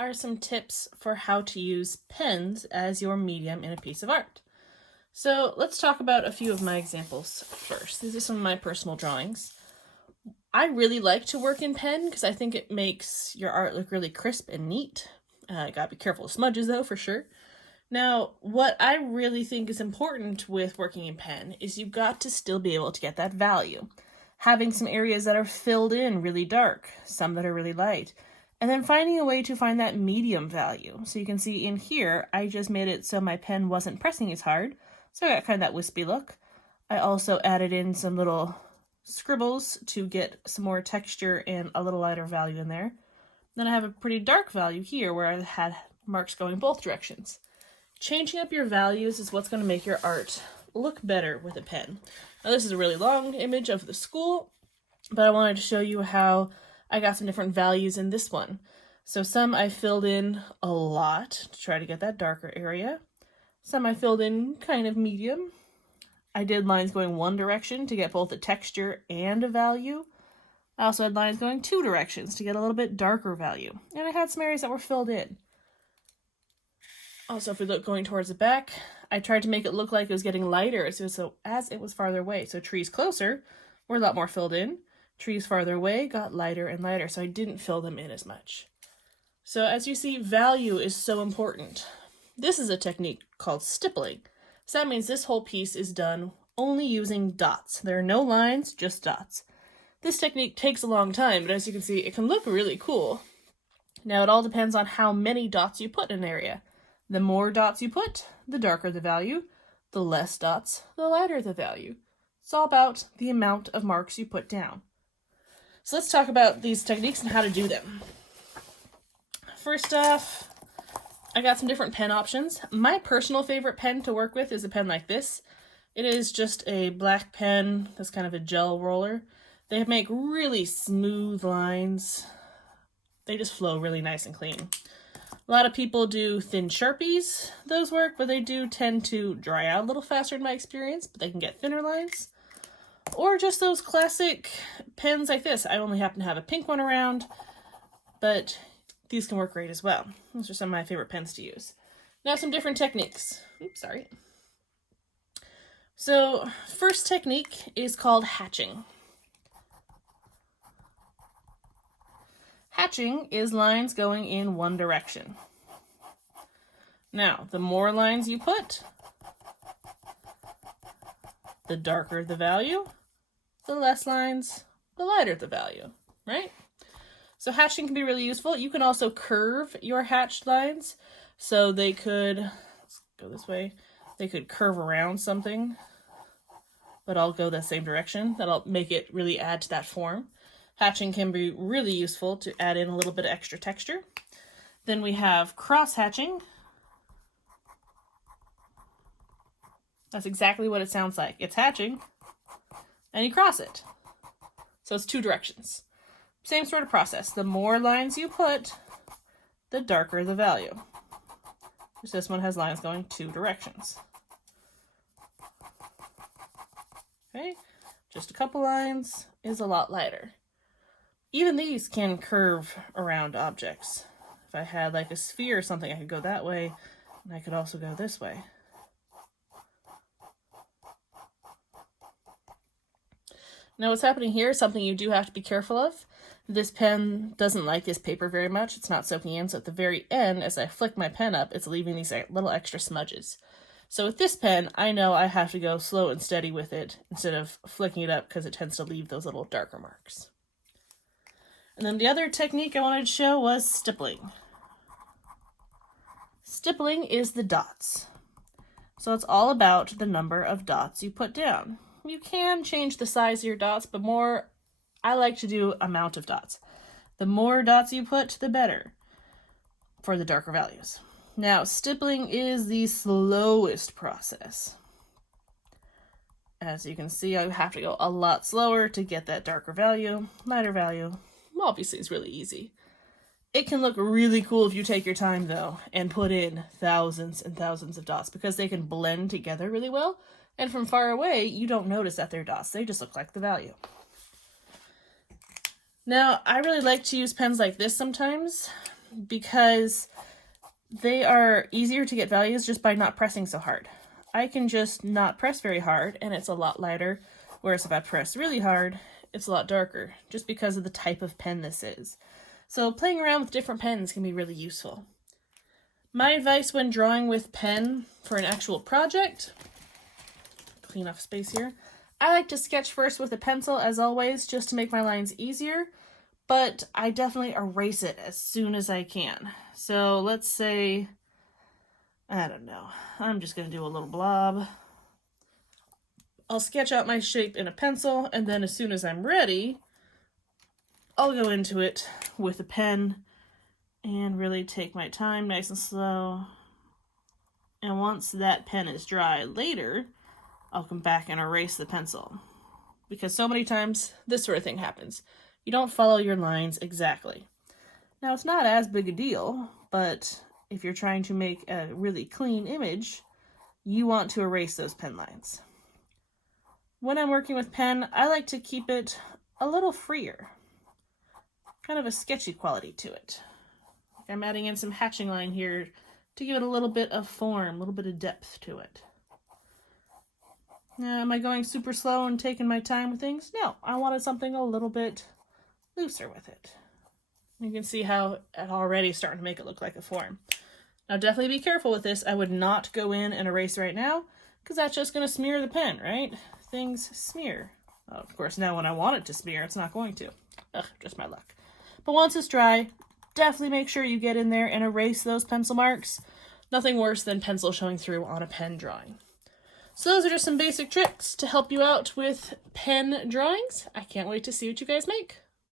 are some tips for how to use pens as your medium in a piece of art. So let's talk about a few of my examples first. These are some of my personal drawings. I really like to work in pen because I think it makes your art look really crisp and neat. Gotta be careful of smudges though, for sure. Now, what I really think is important with working in pen is you've got to still be able to get that value. Having some areas that are filled in really dark, some that are really light, and then finding a way to find that medium value. So you can see in here, I just made it so my pen wasn't pressing as hard, so I got kind of that wispy look. I also added in some little scribbles to get some more texture and a little lighter value in there. Then I have a pretty dark value here where I had marks going both directions. Changing up your values is what's going to make your art look better with a pen. Now this is a really long image of the school, but I wanted to show you how I got some different values in this one. So some I filled in a lot to try to get that darker area. Some I filled in kind of medium. I did lines going one direction to get both a texture and a value. I also had lines going two directions to get a little bit darker value. And I had some areas that were filled in. Also, if we look going towards the back, I tried to make it look like it was getting lighter as it was farther away. So trees closer were a lot more filled in. Trees farther away got lighter and lighter, so I didn't fill them in as much. So as you see, value is so important. This is a technique called stippling. So that means this whole piece is done only using dots. There are no lines, just dots. This technique takes a long time, but as you can see, it can look really cool. Now, it all depends on how many dots you put in an area. The more dots you put, the darker the value. The less dots, the lighter the value. It's all about the amount of marks you put down. So let's talk about these techniques and how to do them. First off, I got some different pen options. My personal favorite pen to work with is a pen like this. It is just a black pen that's kind of a gel roller. They make really smooth lines. They just flow really nice and clean. A lot of people do thin Sharpies. Those work, but they do tend to dry out a little faster in my experience, but they can get thinner lines. Or just those classic pens like this. I only happen to have a pink one around, but these can work great as well. Those are some of my favorite pens to use. Now some different techniques. Oops, sorry. So first technique is called hatching. Hatching is lines going in one direction. Now, the more lines you put, the darker the value, the less lines, the lighter the value, right? So hatching can be really useful. You can also curve your hatched lines. So they could, let's go this way, they could curve around something, but all go the same direction. That'll make it really add to that form. Hatching can be really useful to add in a little bit of extra texture. Then we have cross hatching. That's exactly what it sounds like. It's hatching, and you cross it. So it's two directions. Same sort of process. The more lines you put, the darker the value. This one has lines going two directions. Okay, just a couple lines is a lot lighter. Even these can curve around objects. If I had like a sphere or something, I could go that way, and I could also go this way. Now what's happening here is something you do have to be careful of. This pen doesn't like this paper very much. It's not soaking in, so at the very end, as I flick my pen up, it's leaving these little extra smudges. So with this pen, I know I have to go slow and steady with it instead of flicking it up because it tends to leave those little darker marks. And then the other technique I wanted to show was stippling. Stippling is the dots. So it's all about the number of dots you put down. You can change the size of your dots, but I like to do amount of dots. The more dots you put, the better for the darker values. Now, stippling is the slowest process. As you can see, I have to go a lot slower to get that darker value. Lighter value, obviously, is really easy. It can look really cool if you take your time, though, and put in thousands and thousands of dots because they can blend together really well. And from far away, you don't notice that they're dots. They just look like the value. Now, I really like to use pens like this sometimes. because they are easier to get values just by not pressing so hard. I can just not press very hard and it's a lot lighter, whereas if I press really hard, it's a lot darker, just because of the type of pen this is. So playing around with different pens can be really useful. My advice when drawing with pen for an actual project, clean off space here, I like to sketch first with a pencil as always, just to make my lines easier, but I definitely erase it as soon as I can. So let's say, I don't know, I'm just going to do a little blob. I'll sketch out my shape in a pencil, and then as soon as I'm ready, I'll go into it with a pen and really take my time nice and slow. And once that pen is dry later, I'll come back and erase the pencil. Because so many times this sort of thing happens. You don't follow your lines exactly. Now it's not as big a deal, but if you're trying to make a really clean image, you want to erase those pen lines. When I'm working with pen, I like to keep it a little freer. Kind of a sketchy quality to it. I'm adding in some hatching line here to give it a little bit of form, a little bit of depth to it. Now, am I going super slow and taking my time with things? No, I wanted something a little bit looser with it. You can see how it already starting to make it look like a form. Now definitely be careful with this. I would not go in and erase right now, because that's just going to smear the pen, right? Things smear. Well, of course, now when I want it to smear, it's not going to. Ugh, just my luck. But once it's dry, definitely make sure you get in there and erase those pencil marks. Nothing worse than pencil showing through on a pen drawing. So those are just some basic tricks to help you out with pen drawings. I can't wait to see what you guys make.